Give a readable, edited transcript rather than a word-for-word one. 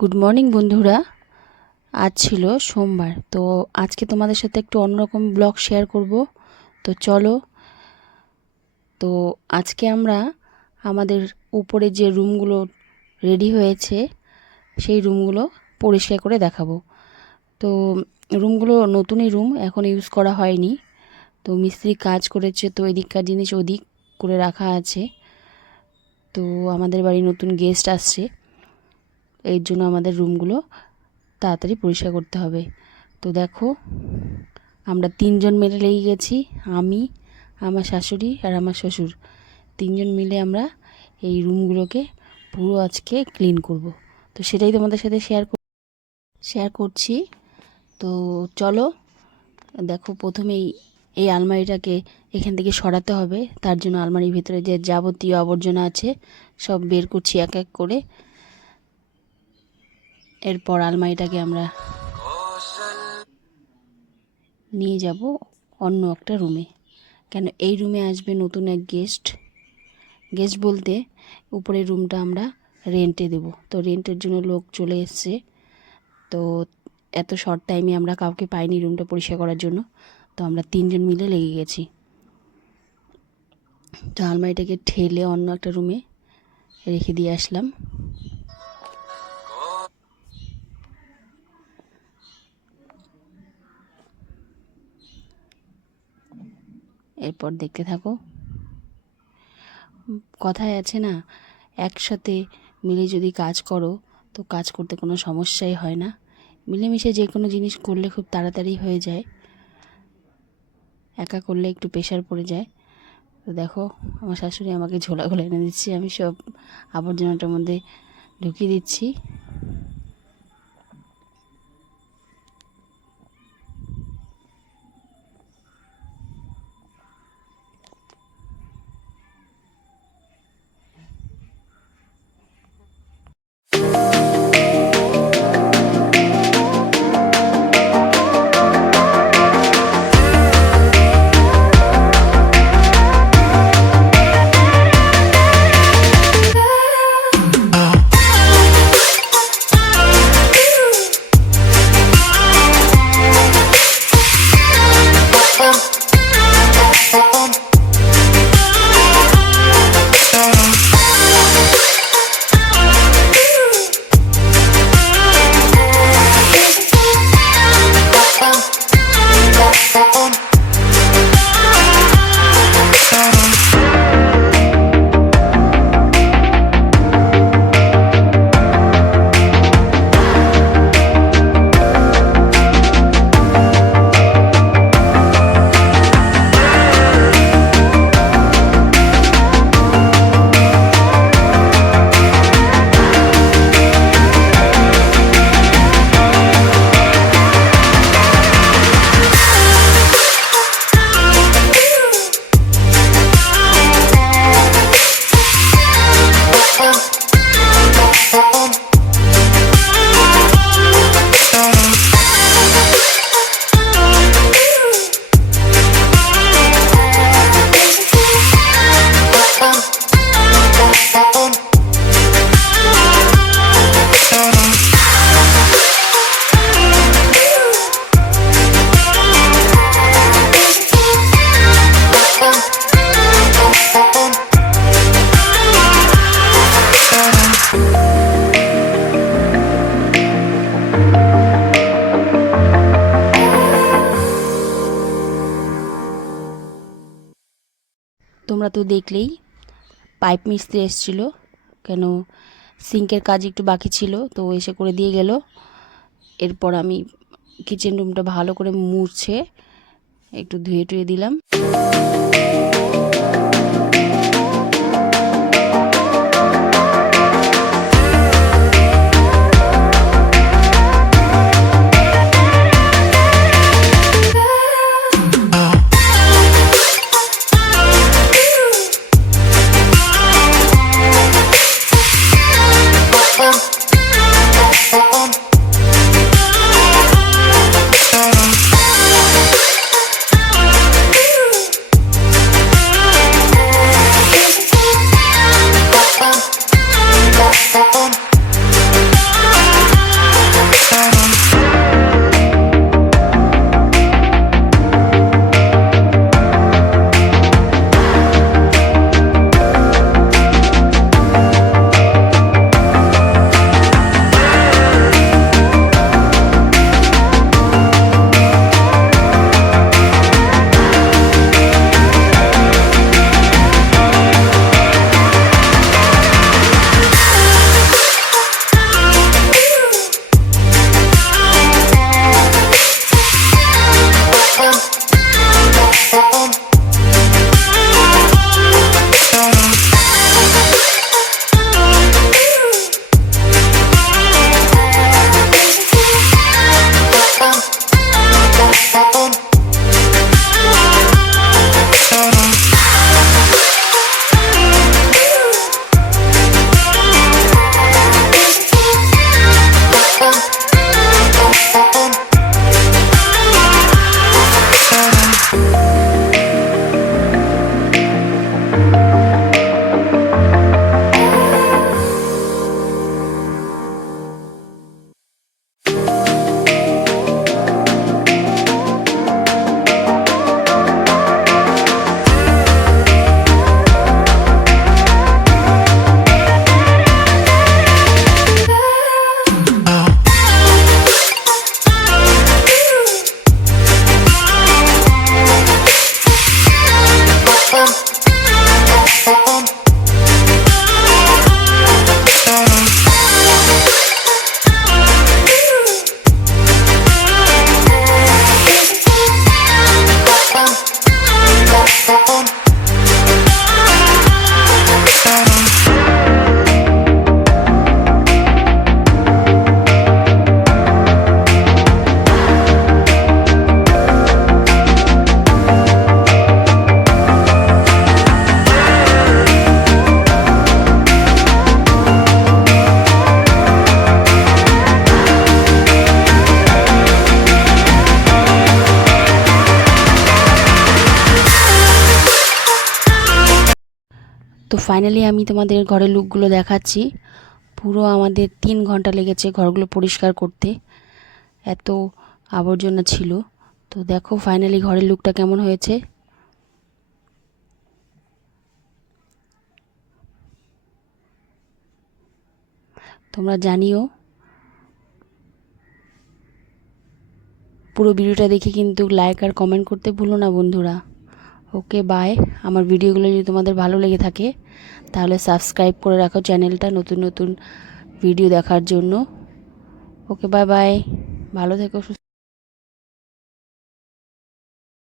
Good morning বন্ধুরা। আজ ছিল সোমবার, তো আজকে তোমাদের সাথে একটু অন্যরকম ব্লগ শেয়ার করব। তো চলো, তো আজকে আমরা আমাদের উপরে যে রুমগুলো রেডি হয়েছে সেই রুমগুলো পরিষ্কার করে দেখাবো। তো রুমগুলো নতুনই রুম, এখন ইউজ করা হয়নি। তো মিস্ত্রি কাজ করেছে, তো এদিককার জিনিস ওদিক করে রাখা আছে। তো আমাদের বাড়ি নতুন গেস্ট আসছে, এর জন্য আমাদের রুমগুলো তাড়াতাড়ি পরিষ্কার করতে হবে। তো দেখো, আমরা তিনজন মিলে লেগে গেছি, আমি, আমার শাশুড়ি আর আমার শ্বশুর, তিনজন মিলে আমরা এই রুমগুলোকে পুরো আজকে ক্লিন করব। তো সেটাই তোমাদের সাথে শেয়ার করছি। তো চলো, দেখো প্রথমেই এই আলমারিটাকে এখান থেকে সরাতে হবে। তার জন্য আলমারির ভিতরে যে যাবতীয় আবর্জনা আছে সব বের করছি এক এক করে। এরপর আলমারিটাকে আমরা নিয়ে যাব অন্য একটা রুমে, কেন এই রুমে আসবে নতুন এক গেস্ট বলতে উপরের রুমটা আমরা রেন্টে দেব। তো রেন্টের জন্য লোক চলে এসছে। তো এত শর্ট টাইমে আমরা কাউকে পাইনি রুমটা পরিষ্কার করার জন্য, তো আমরা তিনজন মিলে লেগে গেছি। তো আলমারিটাকে ঠেলে অন্য একটা রুমে রেখে দিয়ে আসলাম। এরপর দেখতে থাকো। কথায় আছে না, একসাথে মিলে যদি কাজ করো তো কাজ করতে কোনো সমস্যাই হয় না। মিলেমিশে যে কোনো জিনিস করলে খুব তাড়াতাড়ি হয়ে যায়, একা করলে একটু প্রেশার পড়ে যায়। তো দেখো, আমার শাশুড়ি আমাকে ঝোলাগুলো এনে দিচ্ছে, আমি সব আবর্জনাটার মধ্যে ঢুকিয়ে দিচ্ছি। তোমরা তো দেখলেই, পাইপ মিস্ত্রি এসেছিলো, কেন সিঙ্কের কাজ একটু বাকি ছিল, তো এসে করে দিয়ে গেল। এরপর আমি কিচেন রুমটা ভালো করে মুছে একটু ধুয়ে টুয়ে দিলাম। ফাইনালি আমি তোমাদের ঘরের লুকগুলো দেখাচ্ছি। পুরো আমাদের 3 ঘন্টা লেগেছে ঘরগুলো পরিষ্কার করতে, এত আবর্জনা ছিল। তো দেখো ফাইনালি ঘরের লুকটা কেমন হয়েছে। তোমরা জানিও। পুরো ভিডিওটা দেখে কিন্তু লাইক আর কমেন্ট করতে ভুলো না বন্ধুরা। Okay bye. আমার ভিডিওগুলো যদি তোমাদের ভালো লেগে থাকে তাহলে সাবস্ক্রাইব করে রাখো চ্যানেলটা নতুন নতুন ভিডিও দেখার জন্য। ওকে বাই বাই, ভালো থেকো।